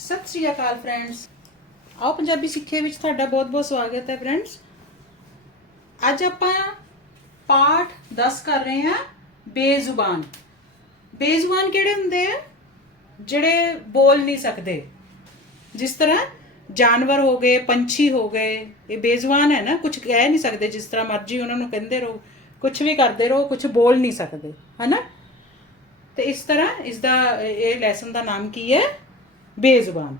ਸਤਿ ਸ੍ਰੀ ਅਕਾਲ friends ਆਓ ਪੰਜਾਬੀ ਸਿੱਖਿਆ ਵਿੱਚ ਤੁਹਾਡਾ ਬਹੁਤ-ਬਹੁਤ ਸਵਾਗਤ ਹੈ ਫਰੈਂਡਸ ਅੱਜ ਆਪਾਂ ਪਾਠ 10 ਕਰ ਰਹੇ ਹਾਂ ਬੇਜ਼ੁਬਾਨ। ਬੇਜ਼ੁਬਾਨ ਕਿਹੜੇ ਹੁੰਦੇ ਆ? ਜਿਹੜੇ ਬੋਲ ਨਹੀਂ ਸਕਦੇ। ਜਿਸ ਤਰ੍ਹਾਂ ਜਾਨਵਰ ਹੋ ਗਏ, ਪੰਛੀ ਹੋ ਗਏ, ਇਹ ਬੇਜ਼ੁਬਾਨ ਹੈ ਨਾ ਕੁਝ ਕਹਿ ਨਹੀਂ ਸਕਦੇ, ਜਿਸ ਤਰ੍ਹਾਂ ਮਰਜ਼ੀ ਉਹਨਾਂ ਨੂੰ ਕਹਿੰਦੇ ਰਹੋ। ਕੁਝ ਵੀ ਕਰਦੇ ਰਹੋ ਕੁਝ ਬੋਲ ਨਹੀਂ ਸਕਦੇ, ਹਨਾ? ਤੇ ਇਸ ਤਰ੍ਹਾਂ ਇਸ ਦਾ ਇਹ ਲੈਸਨ ਦਾ ਨਾਮ ਕੀ ਹੈ? ਬੇਜ਼ੁਬਾਨ।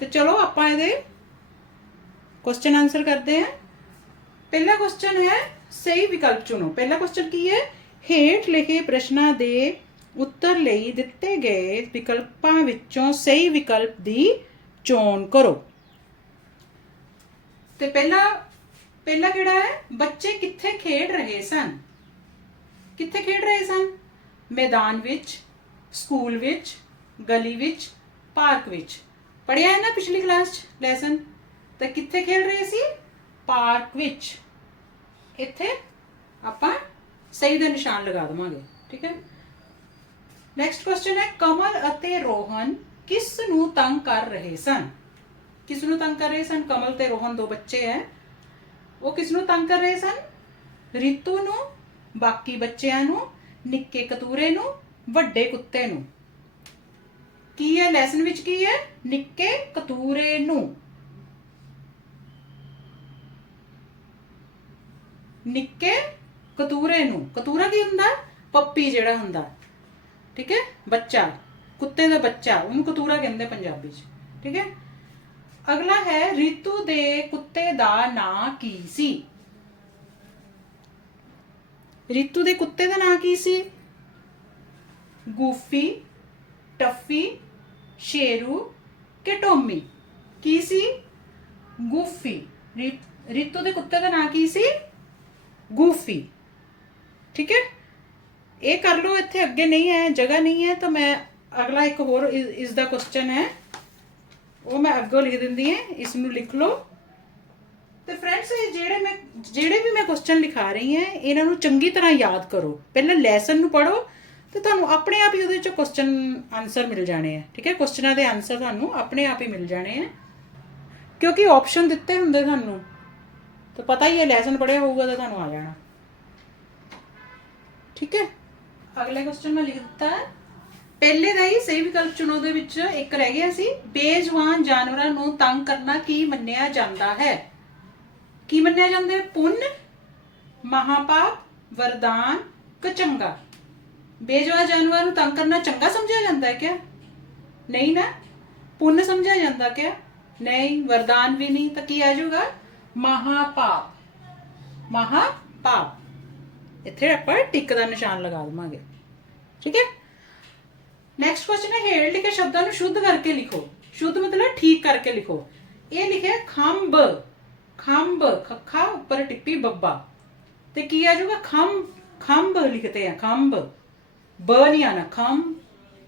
ਤੇ ਚਲੋ ਆਪਾਂ ਇਹਦੇ ਕੁਐਸਚਨ ਆਨਸਰ ਕਰਦੇ ਹਾਂ। ਪਹਿਲਾ ਕੁਐਸਚਨ ਹੈ, ਸਹੀ ਵਿਕਲਪ ਚੁਣੋ। ਪਹਿਲਾ ਕੁਐਸਚਨ ਕੀ ਹੈ? ਹੇਠ ਲਿਖੇ ਪ੍ਰਸ਼ਨਾਂ ਦੇ ਉੱਤਰ ਲਈ ਦਿੱਤੇ ਗਏ ਵਿਕਲਪਾਂ ਵਿੱਚੋਂ ਸਹੀ ਵਿਕਲਪ ਦੀ ਚੋਣ ਕਰੋ। ਤੇ ਪਹਿਲਾ ਪਹਿਲਾ ਕਿਹੜਾ ਹੈ? ਬੱਚੇ ਕਿੱਥੇ ਖੇਡ ਰਹੇ ਸਨ? ਕਿੱਥੇ ਖੇਡ ਰਹੇ ਸਨ? ਮੈਦਾਨ ਵਿੱਚ, ਸਕੂਲ ਵਿੱਚ, ਗਲੀ ਵਿੱਚ ਪਾਰਕ ਵਿੱਚ। ਪੜਿਆ ਹੈ ਨਾ ਪਿਛਲੀ ਕਲਾਸ ਚ ਲੈਸਨ ਤਾਂ ਕਿੱਥੇ ਖੇਡ ਰਹੇ ਸੀ? ਪਾਰਕ ਵਿੱਚ। ਇੱਥੇ ਆਪਾਂ ਸਹੀ ਦਾ ਨਿਸ਼ਾਨ ਲਗਾ ਦਵਾਂਗੇ, ਠੀਕ ਹੈ? ਨੈਕਸਟ ਕੁਐਸਚਨ ਹੈ, ਕਮਲ ਅਤੇ ਰੋਹਨ ਕਿਸ ਨੂੰ ਤੰਗ ਕਰ ਰਹੇ ਸਨ? ਕਿਸ ਨੂੰ ਤੰਗ ਕਰ ਰਹੇ ਸਨ? ਕਮਲ ਤੇ ਰੋਹਨ ਦੋ ਬੱਚੇ ਹੈ। ਉਹ ਕਿਸ ਨੂੰ ਤੰਗ ਕਰ ਰਹੇ ਸਨ? ਰਿਤੂ ਨੂੰ, ਬਾਕੀ ਬੱਚਿਆਂ ਨੂੰ, ਨਿੱਕੇ ਕਤੂਰੇ ਨੂੰ, ਵੱਡੇ ਕੁੱਤੇ ਨੂੰ। ਕੀ ਹੈ? ਲੈਸਨ ਵਿੱਚ ਕੀ ਹੈ? ਨਿੱਕੇ ਕਤੂਰੇ ਨੂੰ। ਨਿੱਕੇ ਕਤੂਰੇ ਨੂੰ। ਕਤੂਰਾ ਕੀ ਹੁੰਦਾ? ਪੱਪੀ ਜਿਹੜਾ ਹੁੰਦਾ। ਠੀਕ ਹੈ? ਬੱਚਾ। ਕੁੱਤੇ ਦਾ ਬੱਚਾ। ਉਹਨੂੰ ਕਤੂਰਾ ਕਹਿੰਦੇ ਪੰਜਾਬੀ 'ਚ। ਠੀਕ ਹੈ? ਅਗਲਾ ਹੈ, ਰੀਤੂ ਦੇ ਕੁੱਤੇ ਦਾ ਨਾਂ ਕੀ ਸੀ? ਰੀਤੂ ਦੇ ਕੁੱਤੇ ਦਾ ਨਾਂ ਕੀ ਸੀ? ਗੂਫੀ ਟੱਫੀ ਸ਼ੇਰੂ ਕਿ ਟੋਮੀ ਕੀ ਸੀ ਗੂਫੀ ਰੀ- ਦੇ ਕੁੱਤੇ ਦਾ ਨਾਂ ਕੀ ਸੀ ਗੂਫੀ ਠੀਕ ਹੈ ਇਹ ਕਰ ਲਓ ਇੱਥੇ ਅੱਗੇ ਨਹੀਂ ਹੈ ਜਗ੍ਹਾ ਨਹੀਂ ਹੈ ਤਾਂ ਮੈਂ ਅਗਲਾ ਇੱਕ ਹੋਰ ਇਸ ਇਸ ਦਾ ਕੁਐਸਚਨ ਹੈ ਉਹ ਮੈਂ ਅੱਗੋਂ ਲਿਖ ਦਿੰਦੀ ਹਾਂ ਇਸ ਨੂੰ ਲਿਖ ਲਓ ਤੇ ਫਰੈਂਡਸ ਇਹ ਜਿਹੜੇ ਮੈਂ ਜਿਹੜੇ ਵੀ ਮੈਂ ਕੁਐਸਚਨ ਲਿਖਾ ਰਹੀ ਹਾਂ ਇਹਨਾਂ ਨੂੰ ਚੰਗੀ ਤਰ੍ਹਾਂ ਯਾਦ ਕਰੋ ਪਹਿਲਾਂ ਲੈਸਨ ਨੂੰ ਪੜ੍ਹੋ ਤੇ ਤੁਹਾਨੂੰ ਆਪਣੇ ਆਪ ਹੀ ਉਹਦੇ ਚੋਂ ਕੁਐਸਚਨ ਆਨਸਰ ਮਿਲ ਜਾਣੇ ਆ, ਠੀਕ ਹੈ? ਕੁਐਸਚਨਾਂ ਦੇ ਆਨਸਰ ਤੁਹਾਨੂੰ ਆਪਣੇ ਆਪ ਹੀ ਮਿਲ ਜਾਣੇ ਆ। ਕਿਉਂਕਿ ਆਪਸ਼ਨ ਦਿੱਤੇ ਹੁੰਦੇ ਤੁਹਾਨੂੰ। ਤਾਂ ਪਤਾ ਹੀ ਹੈ ਲੈਸਨ ਪੜਿਆ ਹੋਊਗਾ ਤਾਂ ਤੁਹਾਨੂੰ ਆ ਜਾਣਾ। ਠੀਕ ਹੈ? ਅਗਲੇ ਕੁਐਸਚਨ ਮੈਂ ਲਿਖ ਦਿੱਤਾ ਹੈ। ਪਹਿਲੇ ਦਾ ਹੀ ਸਹੀ ਵਿਕਲਪ ਚੁਣੋ ਦੇ ਵਿੱਚ ਇੱਕ ਰਹਿ ਗਿਆ ਸੀ। ਬੇਜਵਾਨ ਜਾਨਵਰਾਂ ਨੂੰ ਤੰਗ ਕਰਨਾ ਕੀ ਮੰਨਿਆ ਜਾਂਦਾ ਹੈ? ਕੀ ਮੰਨਿਆ ਜਾਂਦਾ ਹੈ? ਪੁੰਨ, ਮਹਾਪਾਪ, ਵਰਦਾਨ, ਕਚੰਗਾ। ਬੇਜਵਾ ਜਾਨਵਰਾਂ ਨੂੰ ਤੰਗ ਕਰਨਾ ਚੰਗਾ ਸਮਝਿਆ ਜਾਂਦਾ ਹੈ ਕਿਆ? ਨਹੀਂ ਨਾ? ਪੁੰਨ ਸਮਝਿਆ ਜਾਂਦਾ ਕਿਆ? ਨਹੀਂ, ਵਰਦਾਨ ਵੀ ਨਹੀਂ, ਤਾਂ ਕੀ ਆ ਜਾਊਗਾ? ਮਹਾਪਾਪ। ਮਹਾਪਾਪ। ਇੱਥੇ ਆਪਾਂ ਟਿਕ ਦਾ ਨਿਸ਼ਾਨ ਲਗਾ ਦਵਾਂਗੇ। ਠੀਕ ਹੈ? ਨੈਕਸਟ ਕੁਐਸਚਨ ਹੈ, ਹੇਠ ਲਿਖੇ ਸ਼ਬਦਾਂ ਨੂੰ ਸ਼ੁੱਧ ਕਰਕੇ ਲਿਖੋ। ਸ਼ੁੱਧ ਮਤਲਬ ਠੀਕ ਕਰਕੇ ਲਿਖੋ। ਇਹ ਲਿਖਿਆ ਖੰਭ। ਖੰਭ, ਖੱਖਾ ਉੱਪਰ ਟਿੱਪੀ ਬੱਬਾ। ਤੇ ਕੀ ਆ ਜਾਊਗਾ? ਖੰਭ। ਖੰਭ ਲਿਖਤੇ ਆ, ਖੰਭ। ਬ ਨਹੀਂ ਆਣਾ ਖੰਭ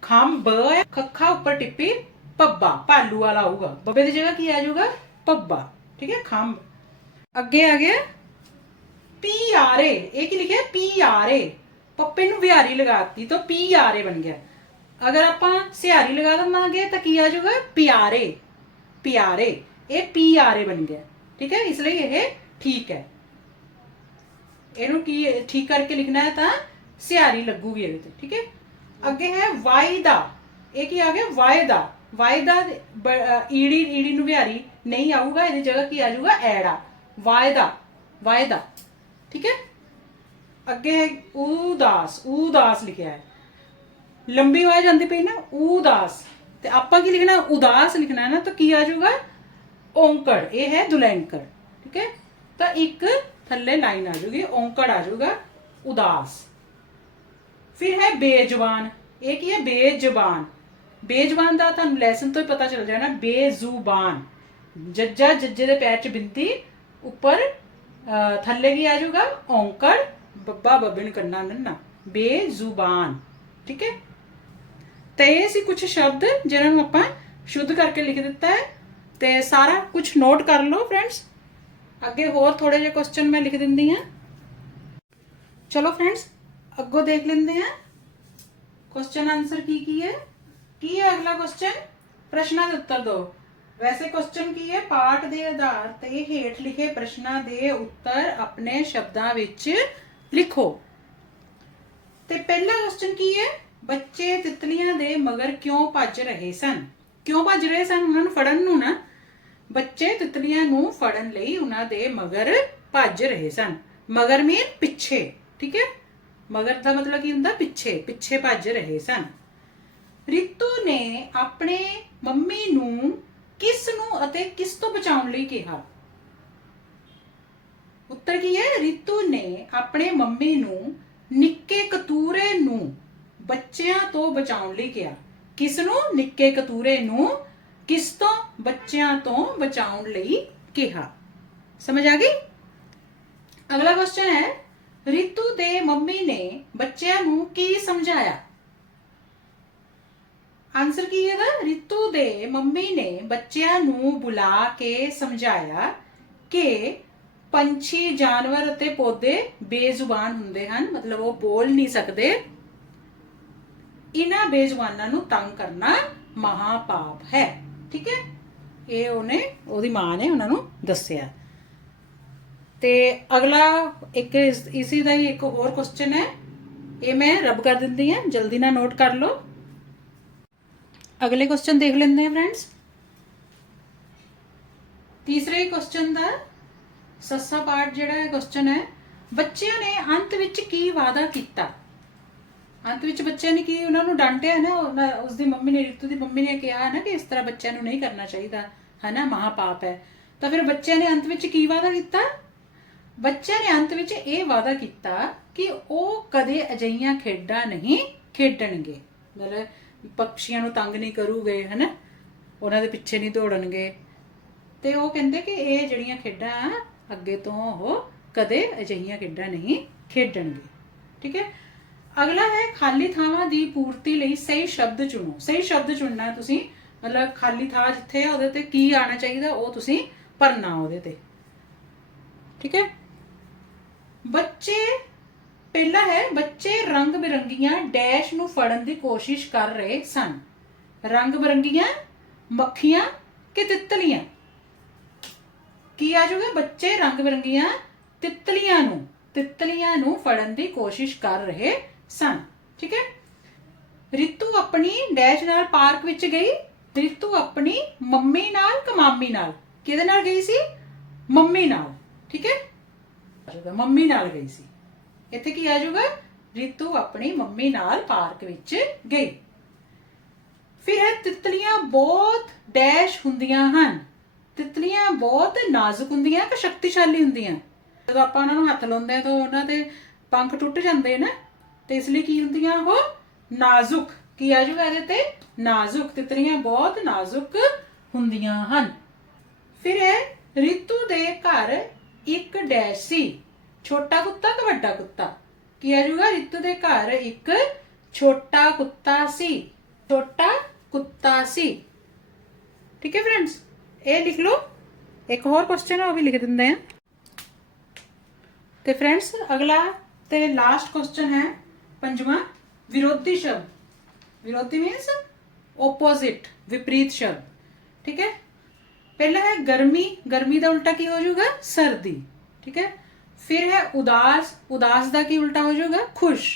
ਖੰਭ ਹੈ ਖੱਖਾ ਉੱਪਰ ਟਿੱਪੀ ਪੱਬਾ ਭਾਲੂ ਵਾਲਾ ਆਊਗਾ ਬੱਬੇ ਦੀ ਜਗ੍ਹਾ ਕੀ ਆ ਜਾਊਗਾ ਪੱਬਾ ਠੀਕ ਹੈ ਖੰਭ ਅੱਗੇ ਆ ਗਿਆ ਪੀ ਆਰੇ ਇਹ ਕੀ ਲਿਖਿਆ ਪੀ ਆਰੇ ਪੱਪੇ ਨੂੰ ਵਿਹਾਰੀ ਲਗਾਤੀ ਤਾਂ ਪੀ ਆਰੇ ਬਣ ਗਿਆ ਅਗਰ ਆਪਾਂ ਸਿਹਾਰੀ ਲਗਾ ਦਵਾਂਗੇ ਤਾਂ ਕੀ ਆ ਜਾਊਗਾ ਪਿਆਰੇ ਪਿਆਰੇ ਇਹ ਪੀ ਆਰੇ ਬਣ ਗਿਆ ਠੀਕ ਹੈ ਇਸ ਲਈ ਇਹ ਠੀਕ ਹੈ ਇਹਨੂੰ ਕੀ ਠੀਕ ਕਰਕੇ ਲਿਖਣਾ ਹੈ ਤਾਂ ਸਿਆਰੀ ਲੱਗੂਗੀ ਇਹਦੇ ਤੇ, ਠੀਕ ਹੈ? ਅੱਗੇ ਹੈ ਵਾਇਦਾ। ਇਹ ਕੀ ਆ ਗਿਆ? ਵਾਇਦਾ। ਵਾਇਦਾ ਦੇ- ਬ- ਈੜੀ ਈੜੀ ਨੂੰ ਵਿਹਾਰੀ ਨਹੀਂ ਆਊਗਾ, ਇਹਦੀ ਜਗ੍ਹਾ ਕੀ ਆ ਜਾਊਗਾ? ਐੜਾ। ਵਾਇਦਾ। ਵਾਇਦਾ। ਠੀਕ ਹੈ? ਅੱਗੇ ਹੈ ਉਦਾਸ ਉਦਾਸ ਲਿਖਿਆ ਹੈ। ਲੰਬੀ ਆਵਾਜ਼ ਜਾਂਦੀ ਪਈ ਨਾ ਉਦਾਸ ਤੇ ਆਪਾਂ ਕੀ ਲਿਖਣਾ? ਉਦਾਸ ਲਿਖਣਾ ਹੈ ਨਾ, ਤਾਂ ਕੀ ਆ ਜਾਊਗਾ? ਔਂਕੜ ਇਹ ਹੈ ਦੁਲੈਂਕੜ। ਠੀਕ ਹੈ? ਤਾਂ ਇੱਕ ਥੱਲੇ ਲਾਈਨ ਆ ਜਾਊਗੀ, ਓਂਕੜ ਆ ਜਾਊਗਾ, ਉਦਾਸ। ਫਿਰ ਹੈ ਬੇਜ਼ੁਬਾਨ ਇਹ ਕੀ ਹੈ ਬੇਜ਼ੁਬਾਨ ਬੇਜ਼ੁਬਾਨ ਦਾ ਤੁਹਾਨੂੰ ਲੈਸਨ ਤੋਂ ਹੀ ਪਤਾ ਚੱਲ ਜਾਣਾ ਬੇਜ਼ੁਬਾਨ ਜੱਜਾ ਜੱਜੇ ਦੇ ਪੈਰ 'ਚ ਬਿੰਦੀ ਉੱਪਰ ਅਹ, ਥੱਲੇ ਕੀ ਆ ਜਾਊਗਾ ਔਂਕੜ ਬੱਬਾ ਬੱਬੇ ਨੂੰ ਕੰਨਾ ਨੰਨਾ ਬੇਜ਼ੁਬਾਨ ਠੀਕ ਹੈ ਤੇ ਇਹ ਸੀ ਕੁਝ ਸ਼ਬਦ ਜਿਹਨਾਂ ਨੂੰ ਆਪਾਂ ਸ਼ੁੱਧ ਕਰਕੇ ਲਿਖ ਦਿੱਤਾ ਹੈ ਤੇ ਸਾਰਾ ਕੁਝ ਨੋਟ ਕਰ ਲਓ ਫਰੈਂਡਸ ਅੱਗੇ ਹੋਰ ਥੋੜੇ ਜਿਹੇ ਕੁਐਸਚਨ ਮੈਂ ਲਿਖ ਦਿੰਦੀ ਹਾਂ ਚਲੋ ਫਰੈਂਡਸ ਅੱਗੋਂ ਦੇਖ ਲੈਂਦੇ ਆ ਕੁਐਸਚਨ ਆਨਸਰ ਕੀ ਕੀ ਹੈ? ਕੀ ਹੈ ਅਗਲਾ ਕੁਐਸਚਨ ਪ੍ਰਸ਼ਨਾਂ ਦੇ ਉੱਤਰ ਦਿਓ। ਵੈਸੇ ਕੁਐਸਚਨ ਕੀ ਹੈ? ਪਾਠ ਦੇ ਆਧਾਰ ਤੇ ਹੇਠ ਲਿਖੇ ਪ੍ਰਸ਼ਨਾਂ ਦੇ ਉੱਤਰ ਆਪਣੇ ਸ਼ਬਦਾਂ ਵਿੱਚ ਲਿਖੋ। ਤੇ ਪਹਿਲਾ ਕੁਐਸਚਨ ਕੀ ਹੈ? ਬੱਚੇ ਤਿਤਲੀਆਂ ਦੇ ਮਗਰ ਕਿਉਂ ਭੱਜ ਰਹੇ ਸਨ? ਕਿਉਂ ਭੱਜ ਰਹੇ ਸਨ? ਉਹਨਾਂ ਨੂੰ ਫੜਨ ਨੂੰ ਨਾ। ਬੱਚੇ ਤਿਤਲੀਆਂ ਨੂੰ ਫੜਨ ਲਈ ਉਹਨਾਂ ਦੇ ਮਗਰ ਭੱਜ ਰਹੇ ਸਨ। ਮਗਰ ਮੀਨ ਪਿੱਛੇ, ਠੀਕ ਹੈ? ਮਗਰ ਦਾ ਮਤਲਬ ਕੀ ਹੁੰਦਾ ਪਿੱਛੇ ਪਿੱਛੇ ਭੱਜ ਰਹੇ ਸਨ ਰਿਤੂ ਨੇ ਆਪਣੇ ਮੰਮੀ ਨੂੰ ਕਿਸ ਨੂੰ ਅਤੇ ਕਿਸ ਤੋਂ ਬਚਾਉਣ ਲਈ ਕਿਹਾ ਉੱਤਰ ਕੀ ਹੈ ਰਿਤੂ ਨੇ ਆਪਣੇ ਮੰਮੀ ਨੂੰ ਨਿੱਕੇ ਕਤੂਰੇ ਨੂੰ ਬੱਚਿਆਂ ਤੋਂ ਬਚਾਉਣ ਲਈ ਕਿਹਾ ਕਿਸ ਨੂੰ ਨਿੱਕੇ ਕਤੂਰੇ ਨੂੰ ਕਿਸ ਤੋਂ ਬੱਚਿਆਂ ਤੋਂ ਬਚਾਉਣ ਲਈ ਕਿਹਾ ਸਮਝ ਆ ਗਈ ਅਗਲਾ ਕੁਐਸਚਨ ਹੈ ਰਿਤੂ ਦੇ ਮੰਮੀ ਨੇ ਬੱਚਿਆਂ ਨੂੰ ਕੀ ਸਮਝਾਇਆ? ਆਨਸਰ ਕੀ ਹੈ ਦਾ ਰਿਤੂ ਦੇ ਮੰਮੀ ਨੇ ਬੱਚਿਆਂ ਨੂੰ ਬੁਲਾ ਕੇ ਸਮਝਾਇਆ ਕਿ ਪੰਛੀ, ਜਾਨਵਰ ਅਤੇ ਪੌਦੇ ਬੇਜ਼ੁਬਾਨ ਹੁੰਦੇ ਹਨ, ਮਤਲਬ ਉਹ ਬੋਲ ਨਹੀਂ ਸਕਦੇ। ਇਹਨਾਂ ਬੇਜ਼ੁਬਾਨਾਂ ਨੂੰ ਤੰਗ ਕਰਨਾ ਮਹਾ ਪਾਪ ਹੈ। ਠੀਕ ਹੈ? ਇਹ ਉਹਨੇ, ਉਹਦੀ ਮਾਂ ਨੇ ਉਹਨਾਂ ਨੂੰ ਦੱਸਿਆ। ਤੇ ਅਗਲਾ ਇੱਕ ਇਸ- ਦਾ ਹੀ ਇੱਕ ਹੋਰ ਕੁਐਸਚਨ ਹੈ। ਇਹ ਮੈਂ ਰਬ ਕਰ ਦਿੰਦੀ ਹਾਂ, ਜਲਦੀ ਨਾਲ ਨੋਟ ਕਰ ਲਓ। ਅਗਲੇ ਕੁਐਸਚਨ ਦੇਖ ਲੈਂਦੇ ਹਾਂ ਫਰੈਂਡਸ ਤੀਸਰੇ ਕੁਐਸਚਨ ਦਾ ਸੱਸਾ ਪਾਰਟ ਜਿਹੜਾ ਹੈ ਕੁਐਸਚਨ ਹੈ, ਬੱਚਿਆਂ ਨੇ ਅੰਤ ਵਿੱਚ ਕੀ ਵਾਅਦਾ ਕੀਤਾ? ਅੰਤ ਵਿੱਚ ਬੱਚਿਆਂ ਨੇ ਕੀ, ਉਹਨਾਂ ਨੂੰ ਡਾਂਟਿਆ ਨਾ, ਉਹਨਾਂ- ਉਸਦੀ ਮੰਮੀ ਨੇ, ਰਿਤੂ ਦੀ ਮੰਮੀ ਨੇ ਕਿਹਾ ਨਾ ਕਿ ਇਸ ਤਰ੍ਹਾਂ ਬੱਚਿਆਂ ਨੂੰ ਨਹੀਂ ਕਰਨਾ ਚਾਹੀਦਾ ਹੈ ਨਾ ਮਹਾਪਾਪ ਹੈ। ਤਾਂ ਫਿਰ ਬੱਚਿਆਂ ਨੇ ਅੰਤ ਵਿੱਚ ਕੀ ਵਾਅਦਾ ਕੀਤਾ? ਬੱਚਿਆਂ ਨੇ ਅੰਤ ਵਿੱਚ ਇਹ ਵਾਅਦਾ ਕੀਤਾ ਕਿ ਉਹ ਕਦੇ ਅਜਈਆਂ ਖੇਡਾਂ ਨਹੀਂ ਖੇਡਣਗੇ। ਮਤਲਬ ਪੰਛੀਆਂ ਨੂੰ ਤੰਗ ਨਹੀਂ ਕਰੂਗੇ, ਹਨਾ? ਉਹਨਾਂ ਦੇ ਪਿੱਛੇ ਨਹੀਂ ਦੌੜਨਗੇ। ਤੇ ਉਹ ਕਹਿੰਦੇ ਕਿ ਇਹ ਜਿਹੜੀਆਂ ਖੇਡਾਂ ਅੱਗੇ ਤੋਂ ਉਹ ਕਦੇ ਅਜਿਹੀਆਂ ਖੇਡਾਂ ਨਹੀਂ ਖੇਡਣਗੇ। ਠੀਕ ਹੈ? ਅਗਲਾ ਹੈ ਖਾਲੀ ਥਾਵਾਂ ਦੀ ਪੂਰਤੀ ਲਈ ਸਹੀ ਸ਼ਬਦ ਚੁਣੋ। ਸਹੀ ਸ਼ਬਦ ਚੁਣਨਾ ਤੁਸੀਂ, ਮਤਲਬ ਖਾਲੀ ਥਾਂ ਜਿੱਥੇ ਹੈ ਉਹਦੇ ਤੇ ਕੀ ਆਣਾ ਚਾਹੀਦਾ, ਉਹ ਤੁਸੀਂ ਭਰਨਾ ਉਹਦੇ ਤੇ। ਠੀਕ ਹੈ? ਬੱਚੇ, ਪਹਿਲਾ ਹੈ, ਬੱਚੇ ਰੰਗ ਬਿਰੰਗੀਆਂ ਡੈਸ਼ ਨੂੰ ਫੜਨ ਦੀ ਕੋਸ਼ਿਸ਼ ਕਰ ਰਹੇ ਸਨ। ਰੰਗ ਬਿਰੰਗੀਆਂ, ਮੱਖੀਆਂ ਕਿ ਤਿੱਤਲੀਆਂ? ਕੀ ਆ ਜਾਊਗਾ? ਬੱਚੇ ਰੰਗ ਬਿਰੰਗੀਆਂ ਤਿੱਤਲੀਆਂ ਨੂੰ ਤਿੱਤਲੀਆਂ ਨੂੰ ਫੜਨ ਦੀ ਕੋਸ਼ਿਸ਼ ਕਰ ਰਹੇ ਸਨ। ਠੀਕ ਹੈ? ਰਿਤੂ ਆਪਣੀ ਡੈਸ਼ ਨਾਲ ਪਾਰਕ ਵਿੱਚ ਗਈ। ਰਿਤੂ ਆਪਣੀ ਮੰਮੀ ਨਾਲ ਕਿ ਮਾਮੀ ਨਾਲ? ਕਿਹਦੇ ਨਾਲ ਗਈ ਸੀ? ਮੰਮੀ ਨਾਲ। ਠੀਕ ਹੈ? ਆਜੂਗਾ ਮੰਮੀ ਨਾਲ ਗਈ ਸੀ। ਇੱਥੇ ਕੀ ਆ ਜਾਊਗਾ? ਰਿਤੂ ਆਪਣੀ ਮੰਮੀ ਨਾਲ ਪਾਰਕ ਵਿੱਚ ਗਈ। ਫਿਰ ਇਹ ਤਿਤਲੀਆਂ ਬਹੁਤ ਡੈਸ਼ ਹੁੰਦੀਆਂ ਹਨ। ਤਿਤਲੀਆਂ ਬਹੁਤ ਨਾਜ਼ੁਕ ਹੁੰਦੀਆਂ ਕਿ ਸ਼ਕਤੀਸ਼ਾਲੀ ਹੁੰਦੀਆਂ। ਜਦੋਂ ਆਪਾਂ ਉਹਨਾਂ ਨੂੰ ਹੱਥ ਲਾਉਂਦੇ ਆ ਤਾਂ ਉਹਨਾਂ ਦੇ ਪੰਖ ਟੁੱਟ ਜਾਂਦੇ ਨੇ। ਤੇ ਇਸ ਲਈ ਕੀ ਹੁੰਦੀਆਂ ਉਹ? ਨਾਜ਼ੁਕ। ਕੀ ਆ ਜਾਊਗਾ ਇਹਦੇ ਤੇ? ਨਾਜ਼ੁਕ। ਤਿਤਲੀਆਂ ਬਹੁਤ ਨਾਜ਼ੁਕ ਹੁੰਦੀਆਂ ਹਨ। ਫਿਰ ਇਹ ਰਿਤੂ ਦੇ ਘਰ ਇੱਕ ਡੈਸ਼ ਸੀ। ਛੋਟਾ ਕੁੱਤਾ ਕਿ ਵੱਡਾ ਕੁੱਤਾ ਕੀ ਆ ਜਾਊਗਾ ਰਿਤੂ ਦੇ ਘਰ ਇੱਕ ਛੋਟਾ ਕੁੱਤਾ ਸੀ ਛੋਟਾ ਕੁੱਤਾ ਸੀ ਠੀਕ ਹੈ ਫਰੈਂਡਸ ਇਹ ਲਿਖ ਲਓ ਇੱਕ ਹੋਰ ਕੁਐਸਚਨ ਹੈ ਉਹ ਵੀ ਲਿਖ ਦਿੰਦੇ ਆ ਤੇ ਫਰੈਂਡਸ ਅਗਲਾ ਤੇ ਲਾਸਟ ਕੁਐਸਚਨ ਹੈ ਪੰਜਵਾਂ ਵਿਰੋਧੀ ਸ਼ਬਦ ਵਿਰੋਧੀ ਮੀਨਸ ਆਪੋਜ਼ਿਟ ਵਿਪਰੀਤ ਸ਼ਬਦ ਠੀਕ ਹੈ ਪਹਿਲਾ ਹੈ ਗਰਮੀ ਗਰਮੀ ਦਾ ਉਲਟਾ ਕੀ ਹੋ ਜਾਊਗਾ ਸਰਦੀ ਠੀਕ ਹੈ ਫਿਰ ਹੈ ਉਦਾਸ ਉਦਾਸ ਦਾ ਕੀ ਉਲਟਾ ਹੋ ਜਾਊਗਾ ਖੁਸ਼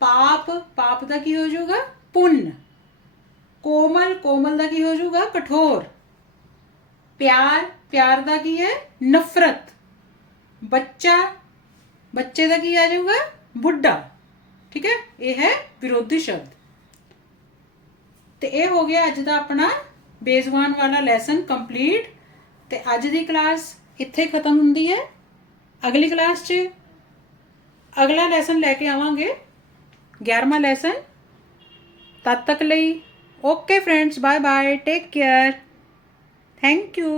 ਪਾਪ ਪਾਪ ਦਾ ਕੀ ਹੋ ਜਾਊਗਾ ਪੁੰਨ ਕੋਮਲ ਕੋਮਲ ਦਾ ਕੀ ਹੋ ਜਾਊਗਾ ਕਠੋਰ ਪਿਆਰ ਪਿਆਰ ਦਾ ਕੀ ਹੈ ਨਫ਼ਰਤ ਬੱਚਾ ਬੱਚੇ ਦਾ ਕੀ ਆ ਜਾਊਗਾ ਬੁੱਢਾ ਠੀਕ ਹੈ ਇਹ ਹੈ ਵਿਰੋਧੀ ਸ਼ਬਦ ਤੇ ਇਹ ਹੋ ਗਿਆ ਅੱਜ ਦਾ ਆਪਣਾ ਬੇਜ਼ਬਾਨ ਵਾਲਾ ਲੈਸਨ ਕੰਪਲੀਟ ਤੇ ਅੱਜ ਦੀ ਕਲਾਸ ਇੱਥੇ ਖਤਮ ਹੁੰਦੀ ਹੈ ਅਗਲੀ ਕਲਾਸ 'ਚ ਅਗਲਾ ਲੈਸਨ ਲੈ ਕੇ ਆਵਾਂਗੇ 11ਵਾਂ ਲੈਸਨ ਤਦ ਤੱਕ ਲਈ okay friends bye bye take care thank you